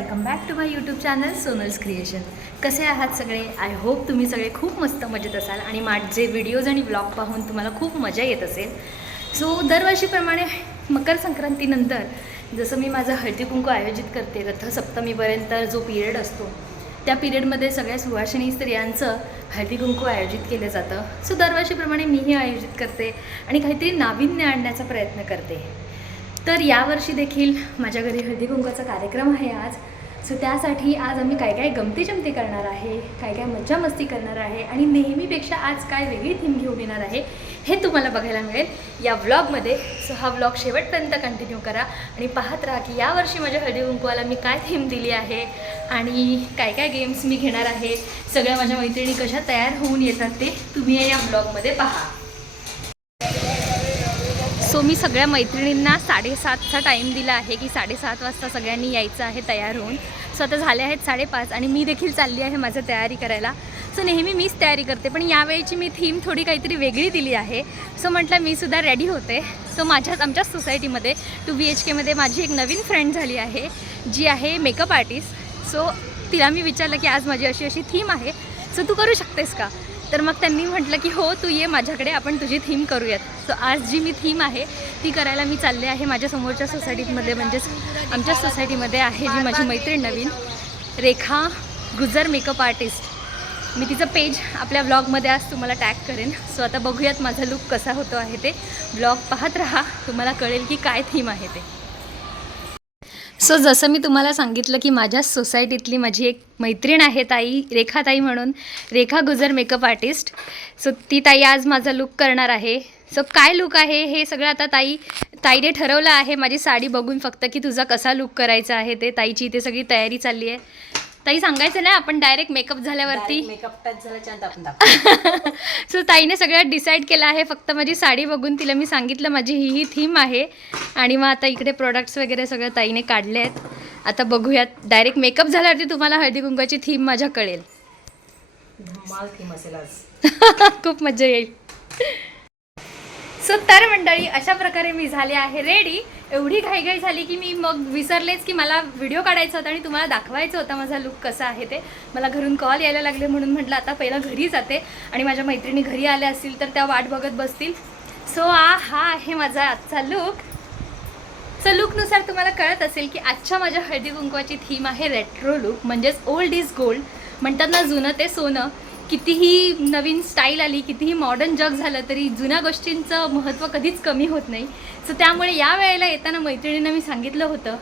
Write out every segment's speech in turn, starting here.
Welcome back to my YouTube channel Sonal's creation. कसे आहात सगळे? आय होप तुम्ही सगळे खूप मस्त मजेत असाल आणि माझे व्हिडिओज आणि ब्लॉग पाहून तुम्हाला खूप मजा येत असेल. सो दरवर्षीप्रमाणे मकर संक्रांतीनंतर जसं मी माझं हळदी कुंकू आयोजित करते, रथसप्तमीपर्यंत जो पिरियड असतो त्या पिरियडमध्ये सगळ्या सुवासिनी स्त्रियांचं हळदी कुंकू आयोजित केलं जातं. सो दरवर्षीप्रमाणे मीही आयोजित करते आणि काहीतरी नाविन्य आणण्याचा प्रयत्न करते. तर यावर्षी देखील माझ्या घरी हळदी कुंकवाचा कार्यक्रम आहे आज. सो त्यासाठी आज आम्ही काय काय गमती जमती करणार आहे, काय काय मज्जा मस्ती करणार आहे आणि नेहमीपेक्षा आज काय वेगळी थीम घेऊन येणार आहे हे तुम्हाला बघायला मिळेल या व्लॉगमध्ये. सो हा व्लॉग शेवटपर्यंत कंटिन्यू करा आणि पाहत राहा की यावर्षी माझ्या हळदी कुंकवाला मी काय थीम दिली आहे आणि काय काय गेम्स मी घेणार आहे. सगळ्या माझ्या मैत्रिणी कशा तयार होऊन येतात ते तुम्ही या व्लॉगमध्ये पहा. सो मी सगळ्या मैत्रिणींना 7:30चा टाईम दिला आहे की 7:30 वाजता सगळ्यांनी यायचं आहे तयार होऊन. सो आता झाले आहेत 5:30 आणि मी देखील चालली आहे माझं तयारी करायला. सो नेहमी मीच तयारी करते पण यावेळीची मी थीम थोडी काहीतरी वेगळी दिली आहे. सो म्हटलं मी सुद्धा रेडी होते. सो आमच्याच सोसायटीमध्ये 2 BHKमध्ये माझी एक नवीन फ्रेंड झाली आहे जी आहे मेकअप आर्टिस्ट. सो तिला मी विचारलं की आज माझी अशी थीम आहे, सो तू करू शकतेस का? तर मग त्यांनी म्हटलं की हो तू ये माझ्याकडे, आपण तुझी थीम करूयात. सो आज जी मी थीम आहे ती करायला मी चालले आहे माझ्या समोरच्या सोसायटीमध्ये, म्हणजेच आमच्या सोसायटीमध्ये आहे जी माझी मैत्रीण नवीन रेखा गुजर मेकअप आर्टिस्ट. मी तिचं पेज आपल्या ब्लॉगमध्ये आज तुम्हाला टॅग करेन. सो आता बघूयात माझा लुक कसा होतो आहे ते. ब्लॉग पाहत राहा, तुम्हाला कळेल की काय थीम आहे ते. सो जसं मी तुम्हाला सांगितलं की माझ्या सोसायटीतली माझी एक मैत्रीण आहे ताई, रेखा ताई म्हणून, रेखा गुजर मेकअप आर्टिस्ट. सो ती ताई आज माझा लुक करणार आहे. सो काय लुक आहे हे सगळं आता ताईने ठरवलं आहे माझी साडी बघून फक्त की तुझा कसा लुक करायचा आहे ते. ताईची इथे सगळी तयारी चालली आहे. ताई सांगायचं नाही, आपण डायरेक्ट मेकअप झाल्यावरती मेकअप टच झाल्याच्या आपण दाखवू. सो ताईने सगळं डिसाईड केलं आहे. फक्त माझी साडी बघून तिला मी सांगितलं माझी ही थीम आहे आणि मग आता इकडे प्रोडक्ट्स वगैरे सगळं ताईने काढले आहेत. आता बघूयात डायरेक्ट मेकअप झाल्यावरती तुम्हाला हळदी कुंकवाची थीम माझ्या कळेल. धमाल थीम असेल आज. खूप मजा येईल. सो तर मंडळी अशा प्रकारे मी झाले आहे रेडी. एवढी घाईघाई झाली की मी मग विसरलेच की मला व्हिडिओ काढायचा होता आणि तुम्हाला दाखवायचं होता माझा लुक कसा आहे ते. मला घरून कॉल यायला लागले म्हणून म्हटलं आता पहिला घरी जाते आणि माझ्या मैत्रिणी घरी आल्या असतील तर त्या वाट बघत बसतील. सो हा आहे माझा आजचा लुक. सो लुकनुसार तुम्हाला कळत असेल की आजच्या माझ्या हळदी कुंकवाची थीम आहे रेट्रो लुक, म्हणजेच ओल्ड इज गोल्ड. म्हणतात ना जुनं ते सोनं. कितीही नवीन स्टाईल आली, कितीही मॉडर्न जग झालं तरी जुन्या गोष्टींचं महत्त्व कधीच कमी होत नाही. सो त्यामुळे या वेळेला येताना मैत्रिणींना मी सांगितलं होतं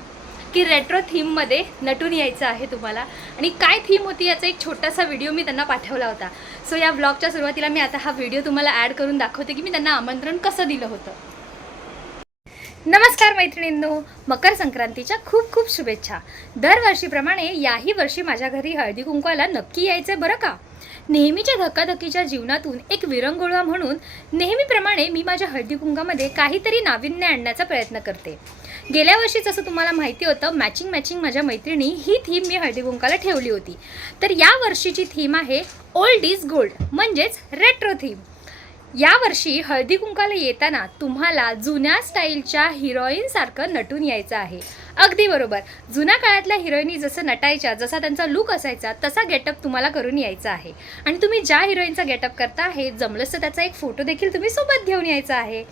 की रेट्रो थीममध्ये नटून यायचं आहे तुम्हाला. आणि काय थीम होती याचा एक छोटासा व्हिडिओ मी त्यांना पाठवला होता. सो या ब्लॉगच्या सुरुवातीला मी आता हा व्हिडिओ तुम्हाला ॲड करून दाखवते की मी त्यांना आमंत्रण कसं दिलं होतं. नमस्कार मैत्रिणींनो, मकर संक्रांतीच्या खूप खूप शुभेच्छा. दरवर्षीप्रमाणे याही वर्षी माझ्या घरी हळदी कुंकवाला नक्की यायचं बरं का. नेहमीच्या धकाधकीच्या जीवनातून एक विरंगुळा म्हणून नेहमीप्रमाणे मी माझ्या हळदी कुंकामध्ये काहीतरी नाविन्य आणण्याचा प्रयत्न करते. गेल्या वर्षी जसं तुम्हाला माहिती होतं मॅचिंग माझ्या मैत्रिणी ही थीम मी हळदी कुंकाला ठेवली होती. तर या वर्षीची थीम आहे ओल्ड इज गोल्ड, म्हणजेच रेट्रो थीम. यावर्षी हळदी कुंकाला येताना तुम्हाला जुन्या स्टाईलच्या हिरोईनसारखं नटून यायचं आहे. अगदी बरोबर, जुन्या काळातल्या हिरोईनी जसं नटायच्या, जसा त्यांचा लुक असायचा तसा गेटअप तुम्हाला करून यायचा आहे. आणि तुम्ही ज्या हिरोईनचा गेटअप करता आहे जमलंच तर त्याचा एक फोटो देखील तुम्ही सोबत घेऊन यायचा आहे.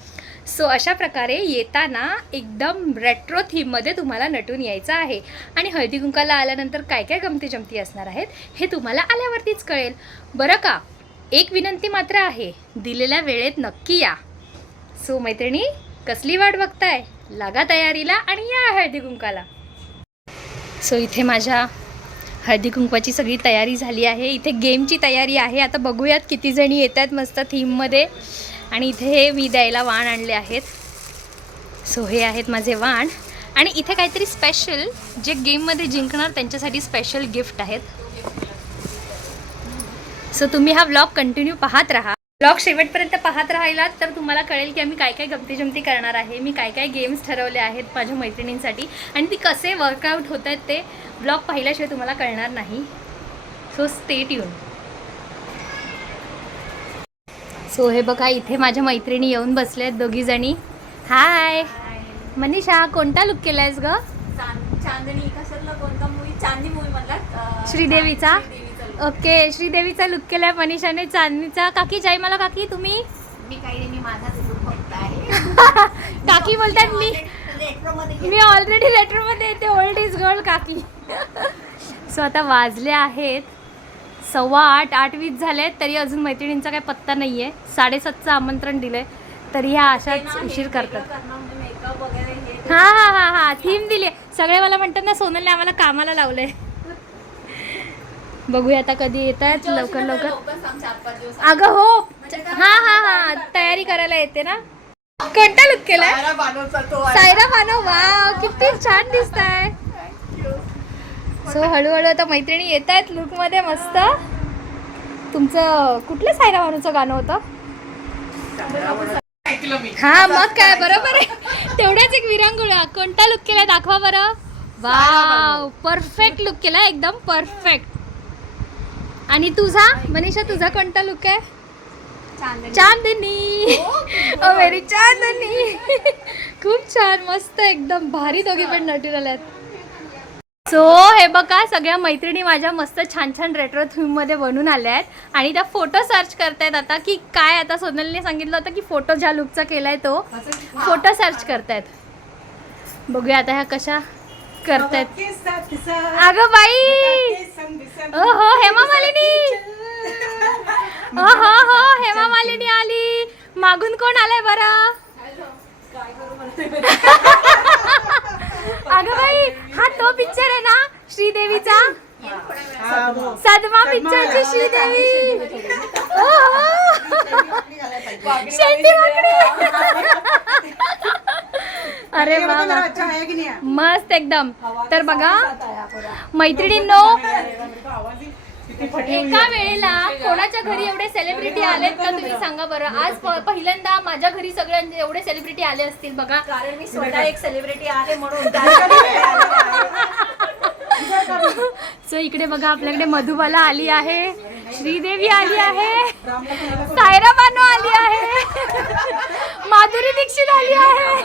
सो अशा प्रकारे येताना एकदम रेट्रो थीममध्ये तुम्हाला नटून यायचं आहे. आणि हळदी कुंकाला आल्यानंतर काय काय गमती जमती असणार आहेत हे तुम्हाला आल्यावरतीच कळेल बरं का. एक विनंती मात्र आहे, दिलेल्या वेळेत नक्की या. सो मैत्रिणी कसली वाट बघताय, लागा तयारीला आणि या हळदी कुंकाला. सो इथे माझ्या हळदी कुंकवाची सगळी तयारी झाली आहे. इथे गेमची तयारी आहे. आता बघूयात किती जणी येत आहेत मस्त थीममध्ये. आणि इथे हे मी द्यायला वाण आणले आहेत. सो हे आहेत माझे वाण आणि इथे काहीतरी स्पेशल जे गेममध्ये जिंकणार त्यांच्यासाठी स्पेशल गिफ्ट आहेत. सो तुम्ही हा व्लॉग कंटिन्यू पाहत राहा. व्लॉग शेवटपर्यंत पाहत राहिलात तर तुम्हाला कळेल की आम्ही काय काय गमती जमती करणार आहे. मी काय काय गेम्स ठरवले आहेत माझ्या मैत्रिणींसाठी आणि ती कसे वर्कआउट होत आहेत ते व्लॉग पाहिल्याशिवाय तुम्हाला कळणार नाही. So stay tune. सो हे बघा इथे माझ्या मैत्रिणी येऊन बसले आहेत दोघीजणी. हाय मनीषा, कोणता लुक केला आहेस ग? चांदणी कशातला कोणता मूवी चांदनी मूवी मधला श्रीदेवीचा ओके श्रीदेवीचा लुक केलाय मनीषाने चांदणीचा. काकी जय मला काकी तुम्ही मी काही नाही, मी माझाच लुक फक्त आहे. काकी बोलतात मी ऑलरेडी लेटरमध्ये येते ओल्ड इज गोल्ड काकी. सो आता वाजले आहेत 8:15 8:20 झाले तरी अजून मैत्रिणींचा काही पत्ता नाही आहे. 7:30चं आमंत्रण दिलंय तरी ह्या अशाच उशीर करतात. मेकअप वगैरे हे हा हा हा हा थीम दिली सगळे. मला म्हणतात ना सोनलने आम्हाला कामाला लावलंय. बघूया आता कधी येत आहेत लवकर लवकर. अगं हो हा हा हा तयारी करायला येते ना. कोणता लुक केलाय सायरा बानो. वाव किती छान दिसत आहे. सो हळूहळू आता मैत्रिणी येत आहेत लुक मध्ये मस्त. तुमचं कुठलं सायरा बानूचं गाणं होतं. हा मग काय बरोबर आहे. तेवढ्याच एक विरंगुळा. कोणता लुक केला दाखवा बरं. वाव परफेक्ट लुक केला एकदम परफेक्ट. आणि तुझा मनीषा तुझा कोणता लुक आहे. चांदनी ओ मेरी चांदनी. खूप छान मस्त एकदम भारी दोघी पण नटून आल्यात. सो हे बघा सगळ्या मैत्रिणी माझ्या मस्त छान छान रेट्रो थीममध्ये बनून आल्या आहेत आणि त्या फोटो सर्च करतायत आता की काय. आता सोनलने सांगितलं होतं की फोटो ज्या लुकचा केलाय तो फोटो सर्च करतायत. बघूया आता ह्या कशा करतायत. अगं बाई ओ हो हेमा मालिनी. ओ हो हो हेमा मालिनी आली. मागून कोण आलाय बरं. अगं बाई हा तो पिक्चर आहे ना श्रीदेवीचा. सदमा पिक्चरची श्रीदेवी. ओ शेंडी वाकडी. अरे वा मस्त एकदम. तर बघा मैत्रिणींनो एका वेळेला कोणाच्या घरी एवढे सेलिब्रिटी आलेत का तुम्ही सांगा बरं. आज पहिल्यांदा माझ्या घरी सगळ्यांचे एवढे सेलिब्रिटी आले असतील बघा. कारण मी स्वतः एक सेलिब्रिटी आहे म्हणून. सो इकडे बघा आपल्याकडे मधुबाला आली आहे. श्रीदेवी आली आहे. सायरा बानो आली आहे. माधुरी दीक्षित आली आहे.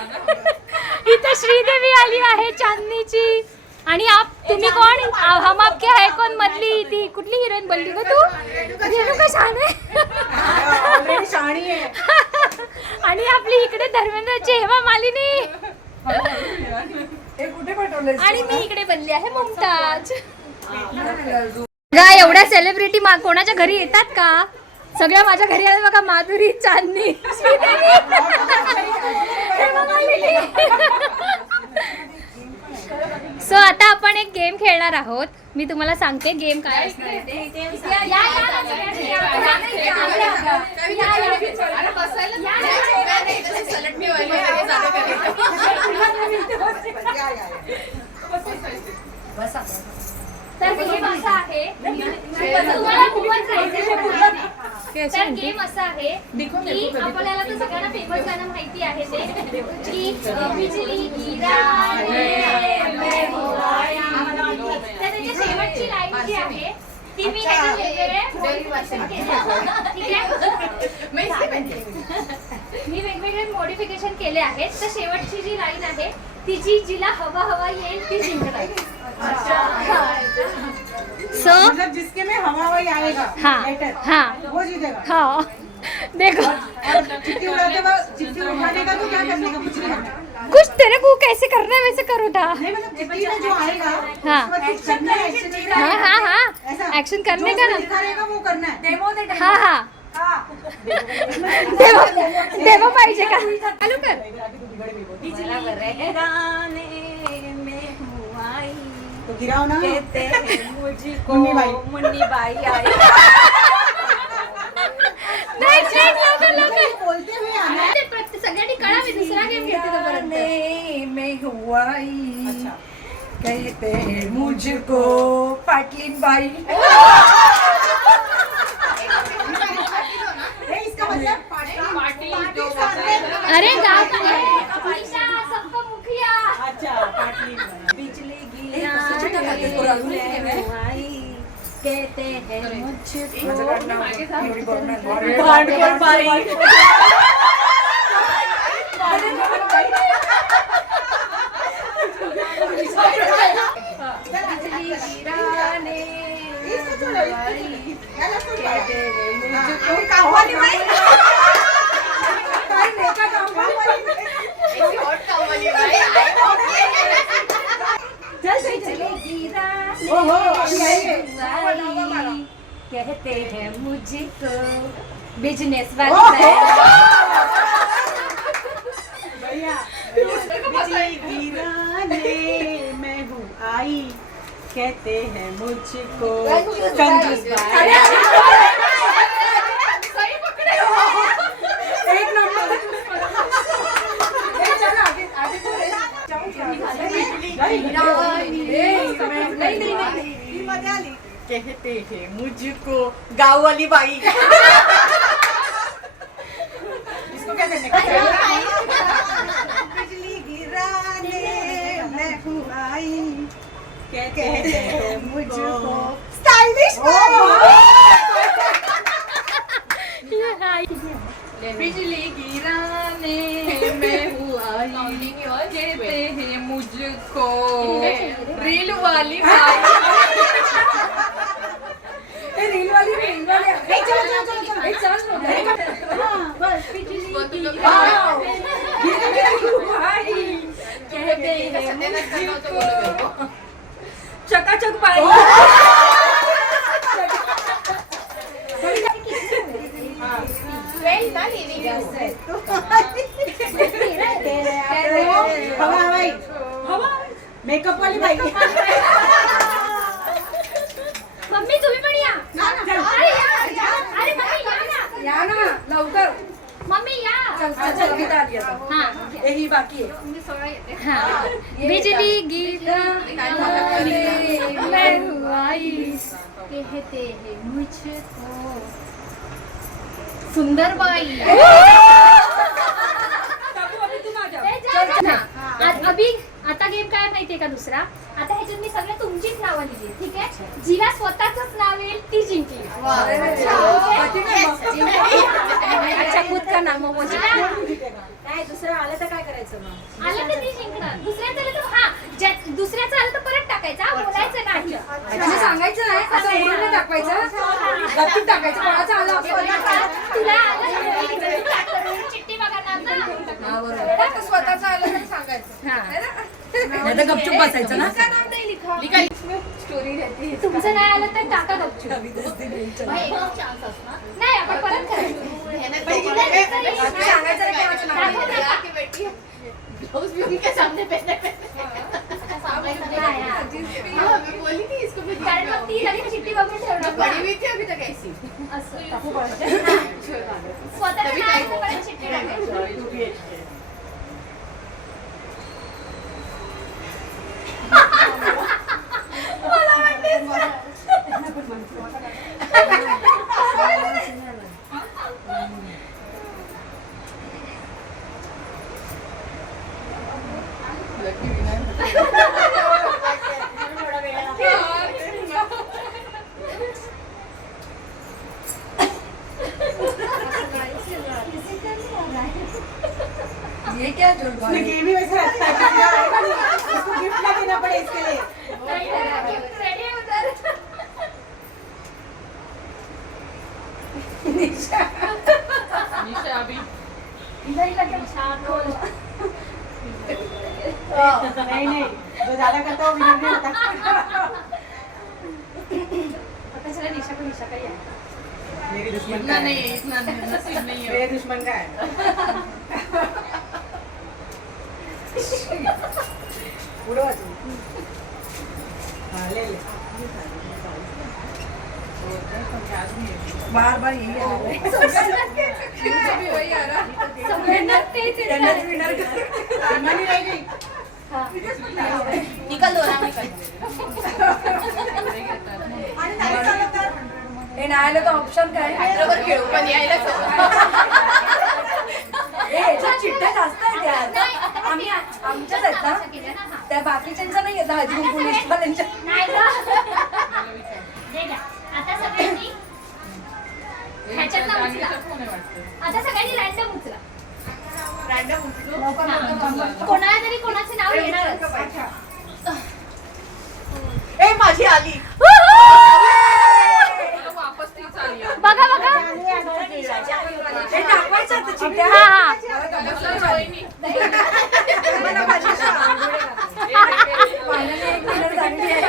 इथे श्रीदेवी आली आहे चांदनीची. आणि तुम्ही कोण. हम आपके है कोण मधली ती कुठली हिरोईन बोलली ग तू. रेणुका शहाणे. आणि आपली इकडे धर्मेंद्रची हेमा मालिनी. आणि मी इकडे बनली आहे मुमताज. एवढ्या सेलिब्रिटी कोणाच्या घरी येतात का. सगळ्या माझ्या घरी आल्या बघा. माधुरी चांदनी श्रीदेवी हेमा मालिनी. सो आता आपण एक गेम खेळणार आहोत. मी तुम्हाला सांगते गेम काय असणार आहे ते. तर गेम असा आहे तर गेम असा आहे की आपल्याला तर सगळ्यांना फेमस गाणं माहिती आहे ते की बिजली गिराने में हो आया. तर त्याची शेवटची लाईन जी आहे ती मी वेगवेगळे मॉडिफिकेशन केले आहेत. तर शेवटची जी लाईन आहे तिची जिला हवा हवा येईल ती जिंकणार. सो मतलब जिसके में हवा वही आएगा हाँ हाँ वो जीतेगा. हाँ देखो चिट्ठी उड़ाने का तो क्या करने का कुछ नहीं करना. कुछ तेरे को कैसे करना है वैसे करो था. नहीं मतलब चिट्ठी में जो आएगा हाँ उसके बाद कुछ करना है, action नहीं हाँ करना हाँ हाँ ऐसा. एक्शन करने जो का ना. लिखा रहेगा वो करना है. हाँ हाँ देवा पाहिजे का. चालू कर. तो गिराओ ना. Munni by I. नेक्स्ट लवकर लवकर बोलते हुए आना है. सगळ्यांनी कळावे. दुसरा गेम घेते तोपर्यंत. में हुआई अच्छा. कहते हैं मुझको पाटलीन बाई. इसका मतलब अरे गाँव का है मनीषा सबका मुखिया. अच्छा पाटली. बिजली गिराने हुआई कहते हैं मुझको भांडकोर बाई. बिजली गिराने कहते हैं मुझको कामवाली बाई काय रे का कामवाली बिजली गिराने ओहो, आई, कहते हैं मुझको बिजनेस ओहो। वाली भैया बिजली गिराने मैं हूँ आई कहते हैं मुझको कंजूस बाई एक नंबर चल आगे आगे नहीं मजा आली कहते हैं मुझको गाँव वाली बाई इसको क्या करने का बिजली गिराने मैं हूँ आई कहते हैं मुझको स्टाइलिश बिजली गिराने मैं हूँ आई कहते हैं मुझको रील वाली रील वाली चलो चलो चलो चल हाँ बस बिजली वाव। कहते हैं मुझको चकाचक पाई हवा हवाई मेकअप वाली बाई मम्मी तुम्ही पण या चल. अरे या. अरे मम्मी या ना या ना लवकर मम्मी या चल गीता आली आता हाँ ही बाकी आहे हाँ बिजली गिराने मैं हूँ आई कहते हैं मुझको सुंदर बाई अभी आता गेम काय माहितीये का दुसरा आता ह्याच्यात मी सगळ्या तुमचीच नावं लिहिली ठीक आहे जिला स्वतःच नाव येईल ती जिंकली अच्छा खुद का नाम काय दुसरं आलं तर काय करायचं मग आलं तर ती जिंकणार दुसऱ्याचं आलं तर हा दुसऱ्याचं आलं तर परत टाकायचं हा, बोलायचं नाही म्हणजे सांगायचं नाही असं उडून नाही टाकायचं गप्पीत टाकायचं कोणाचं आलं आपण तुला आलं तू टाक करून चिठ्ठी बघा ना स्वतःच आलं तर सांगायचं नाही तर गपचूप बसायचं ना तुमचं नाही आलं तर टाका गपचूप नाही आपण परत करायचं सांगायचं नाही कोणाचं नाव टाका, कारण मग ती लगेच चिठ्ठी बघून ठेवणार असं स्वतःचं नाव आलं तर परत चिठ्ठी टाकायची ये क्या जुड़वा है? गेम ही वैसे रखता है उसको गिफ्ट ना देना पड़े इसके लिए रेडी है उधर निशा अभी नहीं लगे नहीं नहीं जो ज्यादा करता है वो विनर नहीं होता पता चला निशा को निशा का ही है मेरी दुश्मन इतना का नहीं है है इतना नसीब नहीं है मेरे दुश्मन का है उड़ो तू हाँ ले ले बार बार यही आ रहा भी वही आ रहा सगळ्यांना तेच येतं. है विनर नहीं रह गई निकल दो ना निकल हे नाही आलं तर ऑप्शन काय बरोबर खेळू पण यायला चिठ्ठ्या जास्त आहेत यार आम्ही आमच्याच आहेत ना केलं ना हा. त्या बाकीच्यांच्या नाही येत हळदी कुंकू लिस्टवाल्यांच्या नाही गं. दे घ्या. आता सगळ्यांनी ह्याच्यातनं उचला. आता सगळ्यांनी रॅन्डम उचला हा. कोणाला तरी कोणाचे नाव येणारच माझी आली. बघा बघा हे टाकवायचं आता चिट्ट्या. हा हा Finally एक winner झालेली आहे.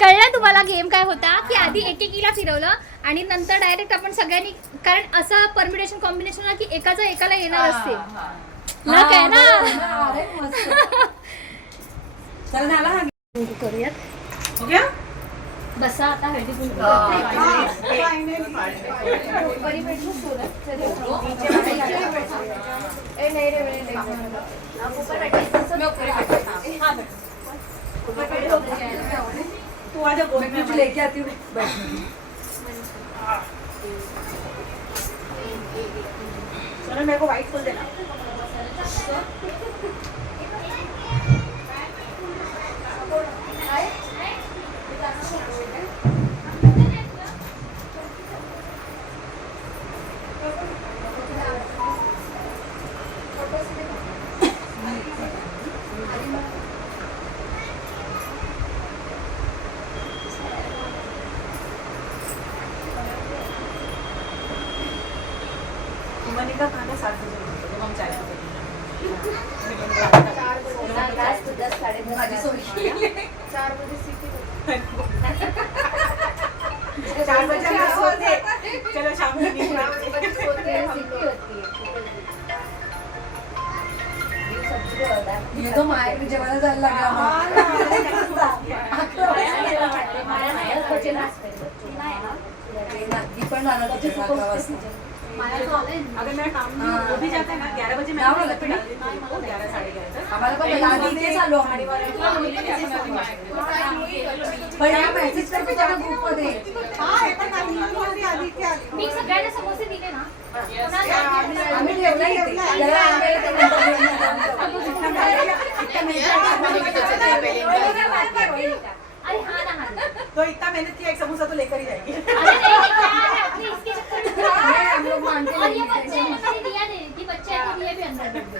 कळलं तुम्हाला गेम काय होता की आधी एकेकीला फिरवलं आणि नंतर डायरेक्ट आपण सगळ्यांनी, कारण असं परम्युटेशन कॉम्बिनेशन की एकाचा एकाला येणार असते. लक आहे ना. अरे मस्त. चला झाला हा सुरू करूयात. हो गया? बसा आता हळदी कुंकू. तू आजा बोल, मैं कुछ लेके आती हूँ. बैठ. चलो मेरे को व्हाइट फूल देना. मनिका खाना 7 बजे हम चाय चलो शाम में ये तो माया जेवायला जायला लागला. नक्की पण जाणार होते 11 वाजता. अगर मेरा काम वो भी जाता है ना 11 बजे मैं डाल देती हूँ 11 साढ़े 11 तक. हमारा को बता दीजिए चालू हमारी पण या मेसेज करके जाना ग्रुप मध्ये. हां हे पण आधी आधी मी सगळ्यांना समोसे दिले ना. आम्ही ठेवला इथे. जरा आम्ही अरे हाँ ना हाँ ना. तो इतना मेहनत किया एक समोसा तो लेकर ही जाएगी. अरे नहीं क्या है अपने इसके चक्कर में. हम लोग मानते और ये बच्चे हैं, मैंने दिया दे कि बच्चे हैं तो दिए भी अंदर रख दो.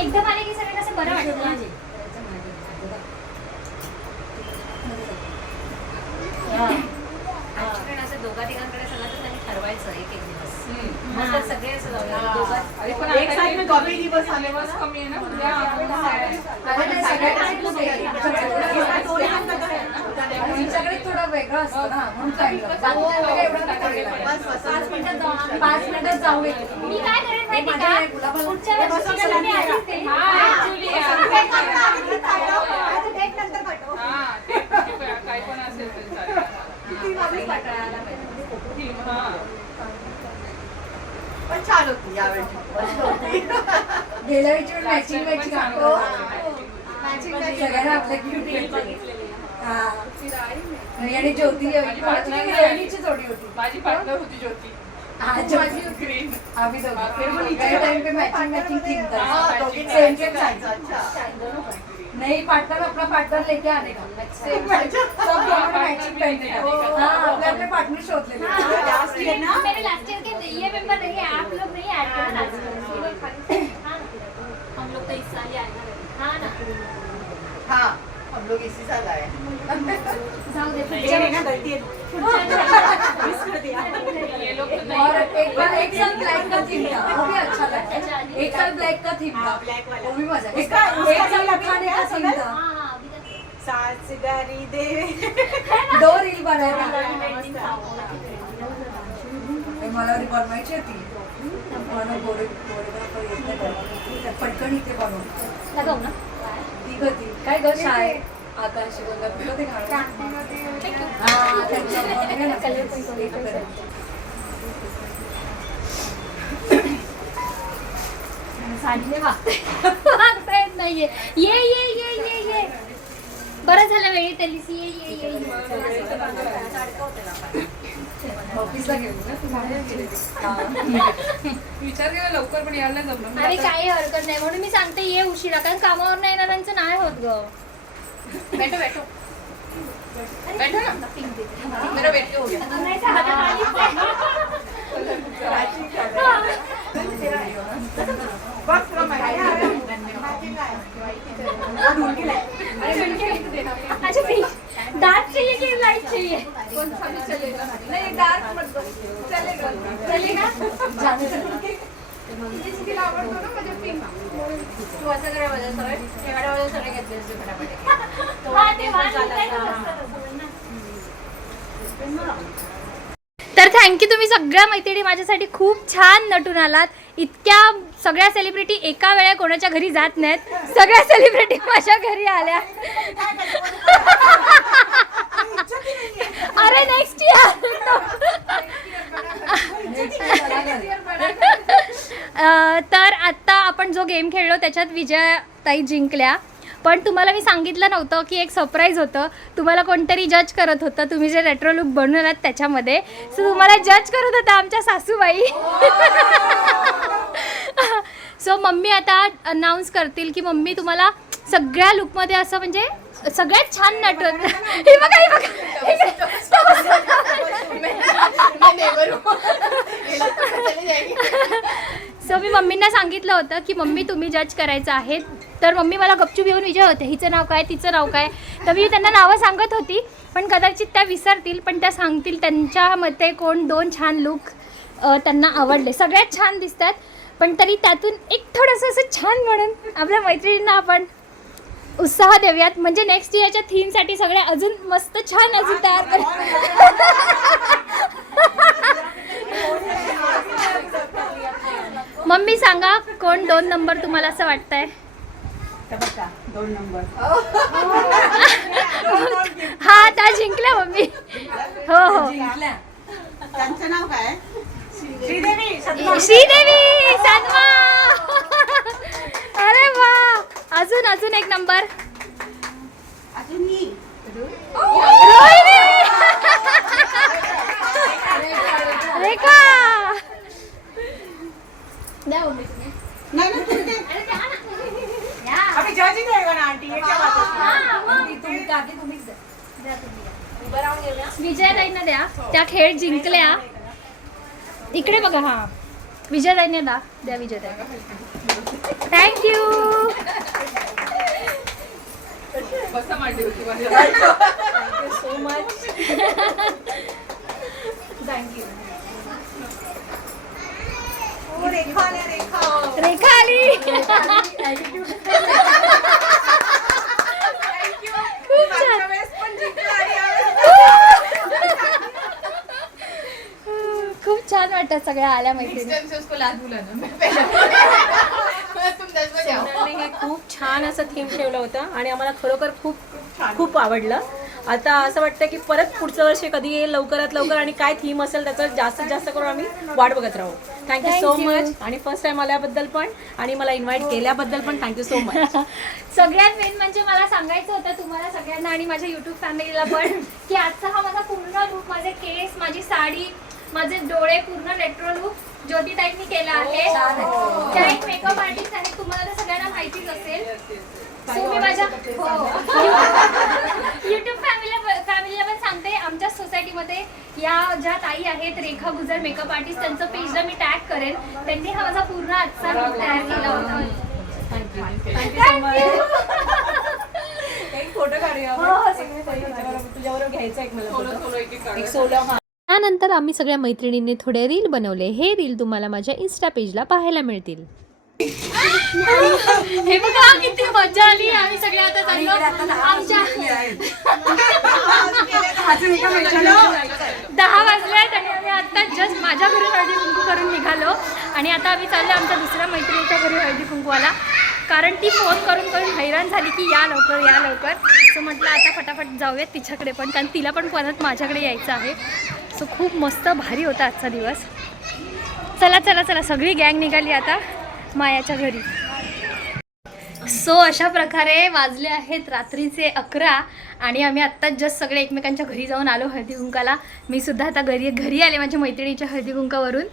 एकदम आले की सगळं कसं बरं वाटतं. ऍक्च्युली असं दोघा तिघांकडे सगळं तर त्यांनी ठरवायचं एक दिवस. मग तर सगळे असं जाऊया. एक साइड में कॉफी दिवस आले बस. कमी आहे ना तुमच्याकडे थोडं वेगळं असतं ना म्हणून सांगितलं. एवढं नाही करायला. 5 मिनिटात जाऊ येते. मी काय करेन माहिती का, पुढच्या वर्षी मी आलीच ते. काय पण असेल तरी चालेल. पण छान होती यावेळी. गेल्या वेळची मॅचिंग मॅचिंग सगळ्यांना आपल्या आणि ज्योती हिरोईनची जोडी होती. माझी पार्टनर होती ज्योती. आज माझी ग्रीन. आम्ही दोघं टाइम पे मैचिंग मैचिंग थीम था. Same same size. नहीं पार्टनर अपना पार्टनर लेके आने का. सेम साइज सब दोनों मैचिंग पहनने का. हाँ अपने अपने पार्टनर शोध लेने का. लास्ट ईयर ना मेरे लास्ट ईयर के ये मेंबर नहीं है, आप लोग नहीं ऐड करना लास्ट ईयर. हाँ हम लोग तो इस साल ही आएगा. हाँ ना हाँ हम लोग इसी साल आए. जाऊ दे. ये ना गलती है. मिस कर दिया. ये लोग तो नहीं. और एक साल ब्लैक का थीम था, वो भी अच्छा लगा. एक साल ब्लैक का थीम था, वो भी मजा. एक साल खाने का थीम था. हाँ हाँ अभी तक सासगारी दे 2 रील बनाया. मला बनवायची होती. मला कोरिओग्राफर येत नाही. पटकन इथे बनव. लगाऊ ना. ती गती काय ग शाळे आकाश बोलला तुला ते गाणं. हां त्यांच्या कलर पण साडीने वागता येत नाहीये. ये ये ये ये ये बरं झालं वेळी त्यालीस. ये ये ये ऑफिसला गेलो ना तू बाहेर गेले. विचार केला लवकर पण यायला नाही जमलं. अरे काही हरकत नाही म्हणून मी सांगते ये उशिरा, कारण कामावर नाही येणाऱ्यांचं नाही होत ग. बैठो बैठो. बैठो ना, मेरा वेट हो गया. अच्छा डार्क चाहिए कि लाइट चाहिए? नहीं डार्क मत बस, चलेगा. चलेगा? तिला आवडतो ना माझ्या पिंक. तू असं करायला सगळे एवढ्या सगळे घेतले असते फटाफट. हा, ते वाण दिसायचं नसतं ना. तर थँक्यू, तुम्ही सगळ्या मैत्रिणी माझ्यासाठी खूप छान नटून आलात. इतक्या सगळ्या सेलिब्रिटी एका वेळा कोणाच्या घरी जात नाहीत. सगळ्या सेलिब्रिटी माझ्या घरी आल्या. अरे नेक्स्ट इयर. तर आता आपण जो गेम खेळलो त्याच्यात विजयाताई जिंकल्या. पण तुम्हाला मी सांगितलं नव्हतं की एक सरप्राईज होतं. तुम्हाला कोणतरी जज करत होतं. तुम्ही जे रेट्रो लुक बनवलात त्याच्यामध्ये, सो तुम्हाला जज करत होता आमच्या सासूबाई. सो मम्मी आता अनाऊन्स करतील की मम्मी तुम्हाला सगळ्या लुकमध्ये असं म्हणजे सगळ्यात छान नटून. हे बघा हे बघा. सो मी मम्मींना सांगितलं होतं की मम्मी तुम्ही जज करायचं आहे. तर मम्मी मला गपचूप येऊन विचारत होते हिचं नाव काय, तिचं नाव काय. तर मी त्यांना नावं सांगत होती, पण कदाचित त्या विसरतील, पण त्या सांगतील त्यांच्या मते कोण दोन छान लुक त्यांना आवडले. सगळ्यात छान दिसतात, पण तरी त्यातून एक थोडंसं असं छान म्हणून आपल्या मैत्रिणींना आपण उत्साह देऊयात. म्हणजे नेक्स्ट इयरच्या थीमसाठी सगळ्या अजून मस्त छान अजून तयार कर. मम्मी सांगा कोण 2 नंबर तुम्हाला असं वाटतंय? 2 नंबर. हा त्या जिंकल्या मम्मी. हो हो त्यांचं नाव काय? श्रीदेवी. श्रीदेवी सन्मा. अरे वा. अजून अजून एक नंबर. रोहिणी. रेखा. द्या मम्मी तुम्ही. अभी जजिंग रहेगा ना आंटी, ये क्या बात है? उभं राहून घेऊया. विजयताईंना द्या, त्या खेळ जिंकल्या. इकडे बघा. हा विजयताईंना द्या विजयताई. थँक्यू. बसा मांडी होती माझ्या. Thank you so much. थँक्यू. रेखा रेखा आली. खूप छान. खूप छान वाटतं सगळ्या आल्या मैत्रिणी. नेक्स्ट टाइम से उसको लाद बुलाना. तुम 10 बजे आओ. सोनलने हे खूप छान असं थीम ठेवलं होतं आणि आम्हाला खरोखर खूप खूप आवडलं. आता असं वाटतं की परत पुढचं वर्ष कधी येईल लवकरात लवकर आणि काय थीम असेल त्याचं जास्तीत जास्त करून आम्ही वाट बघत राहू. Thank you so much. आणि फर्स्ट टाइम आल्याबद्दल पण आणि मला इन्व्हाइट केल्याबद्दल पण थँक्यू सो मच. सगळ्यात मेन म्हणजे मला सांगायचं होतं तुम्हाला सगळ्यांना आणि माझ्या युट्यूब फॅमिलीला पण की आजचा हा माझा पूर्ण लुक, माझे केस, माझी साडी, माझे डोळे, पूर्ण रेट्रो लुक ज्योतिताईंनी केला आहे. त्या एक मेकअप आर्टिस्ट आहेत, तुम्हाला तर सगळ्यांना माहितीच असेल. सो मी माझ्या युट्यूब फॅमिलीला पण सांगते, आमच्या सोसायटीमध्ये या ज्या ताई आहेत रेखा गुजर मेकअप आर्टिस्ट, त्यांचं पेजला मी टॅग करेन. त्यांनी हा माझा पूर्ण आजचा लुक तयार केला होता. थँक्यू. एक फोटो काढूया. तुझ्याबरोबर घ्यायचा एक मला सोलो सोलो एक एक एक सोलो. हा त्यानंतर आम्ही सगळ्या मैत्रिणींनी थोडे रील बनवले. हे रील तुम्हाला माझ्या इन्स्टा पेजला पाहायला मिळतील. हे बघा किती मजा आली. आम्ही सगळे आता चाललो आमच्या 10 वाजल्यात आणि आम्ही आता जस्ट माझ्या घरी हळदी कुंकू करून निघालो आणि आता आम्ही चाललो आमच्या दुसऱ्या मैत्रिणीच्या घरी हळदी कुंकूवाला. कारण ती फोन करून करून हैराण झाली की या लवकर या लवकर. सो म्हटलं आता फटाफट जाऊयात तिच्याकडे पण, कारण तिला पण परत माझ्याकडे यायचं आहे. सो खूप मस्त भारी होता आजचा दिवस. चला चला चला सगळी गँग निघाली आता मायाच्या घरी. सो अशा प्रकारे वाजले आहेत रात्रीचे 11 आणि आम्ही आत्ताच जस्ट सगळे एकमेकांच्या घरी जाऊन आलो हळदी कुंकाला. मी सुद्धा आता घरी आले माझ्या मैत्रिणीच्या हळदी कुंकावरून.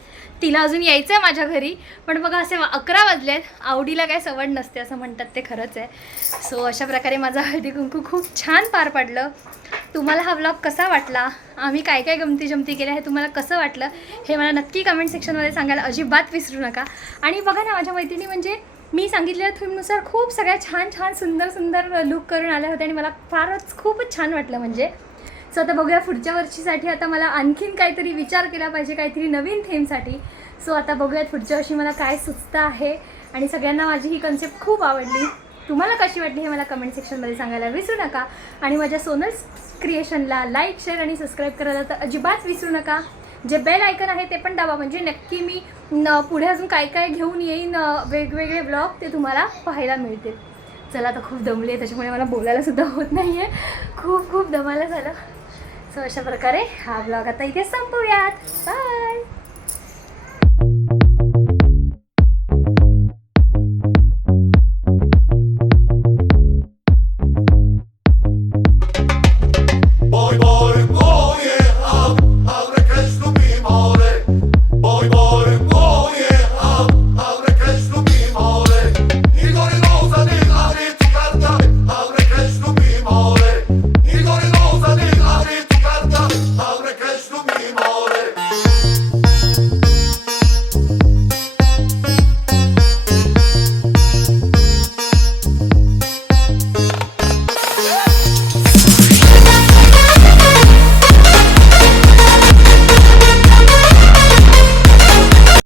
तिला अजून यायचं आहे माझ्या घरी, पण बघा असे 11 वाजले आहेत. आवडीला काय सवड नसते असं म्हणतात ते खरंच आहे. सो अशा प्रकारे माझा हळदी कुंकू खूप छान पार पडलं. तुम्हाला हा व्लॉग कसा वाटला, आम्ही काय काय गमती जमती केल्या हे तुम्हाला कसं वाटलं हे मला नक्की कमेंट सेक्शनमध्ये सांगायला अजिबात विसरू नका. आणि बघा ना, माझ्या मैत्रिणी म्हणजे मी सांगितलेल्या थीमनुसार खूप सगळ्या छान छान सुंदर सुंदर लुक करून आल्या होत्या आणि मला फारच खूपच छान वाटलं म्हणजे. सो आता बघूया पुढच्या वर्षीसाठी आता मला आणखीन काहीतरी विचार केला पाहिजे, काहीतरी नवीन थीमसाठी. सो आता बघूयात पुढच्या वर्षी मला काय सुचतं आहे. आणि सगळ्यांना माझी ही कन्सेप्ट खूप आवडली. तुम्हाला कशी वाटली हे मला कमेंट सेक्शनमध्ये सांगायला विसरू नका. आणि माझ्या सोनल्स क्रिएशनला लाईक, शेअर आणि सबस्क्राईब करायला तर अजिबात विसरू नका. जे बेल आयकन आहे ते पण दाबा, म्हणजे नक्की मी पुढे अजून काय काय घेऊन येईन वेगवेगळे ब्लॉग ते तुम्हाला पाहायला मिळतील. चला आता खूप दमली आहे, त्याच्यामुळे मला बोलायलासुद्धा होत नाही आहे. खूप खूप दमायला झालं. सो अशा प्रकारे हा ब्लॉग आता इथे संपवूयात. बाय.